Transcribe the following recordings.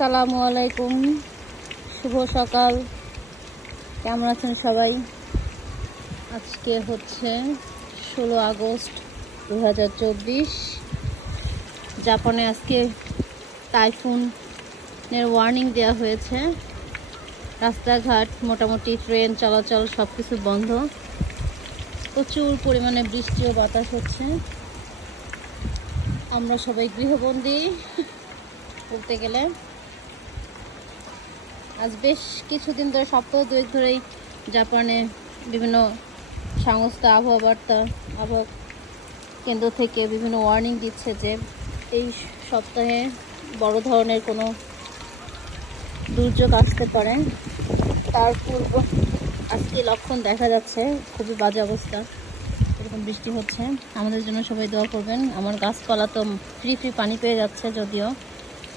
আসসালামু আলাইকুম। শুভ সকাল। কেমন আছেন সবাই? আজকে হচ্ছে ষোলো আগস্ট দু হাজার চব্বিশ। জাপানে আজকে টাইফুনের ওয়ার্নিং দেওয়া হয়েছে। রাস্তাঘাট, মোটামুটি ট্রেন চলাচল সব কিছু বন্ধ। প্রচুর পরিমাণে বৃষ্টি ও বাতাস হচ্ছে। আমরা সবাই গৃহবন্দী। বলতে গেলে আজ বেশ কিছুদিন ধরে, সপ্তাহ দুই ধরেই জাপানে বিভিন্ন সংস্থা আবহাওয়া বার্তা আবহাওয়া কেন্দ্র থেকে বিভিন্ন ওয়ার্নিং দিচ্ছে যে এই সপ্তাহে বড় ধরনের কোনো দুর্যোগ আসতে পারে। তার পূর্ব আজকে লক্ষণ দেখা যাচ্ছে, খুবই বাজে অবস্থা, এরকম বৃষ্টি হচ্ছে। আমাদের জন্য সবাই দোয়া করবেন। আমার গাছপালা তো ফ্রি ফ্রি পানি পেয়ে যাচ্ছে যদিও,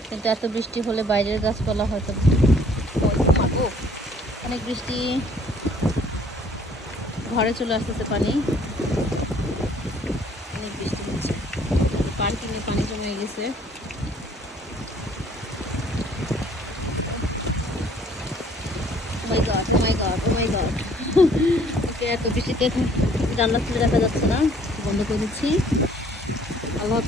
কিন্তু এত বৃষ্টি হলে বাইরের গাছপালা হয়তো অনেক বৃষ্টি। ঘরে চলে আসতেছে পানি। অনেক বৃষ্টি হচ্ছে। পার্কিংয়ে পানি জমে গেছে। Oh oh oh এত বৃষ্টিতে জানলা খুলে দেখা যাচ্ছে না। বন্ধ করে দিচ্ছি। আল্লাহ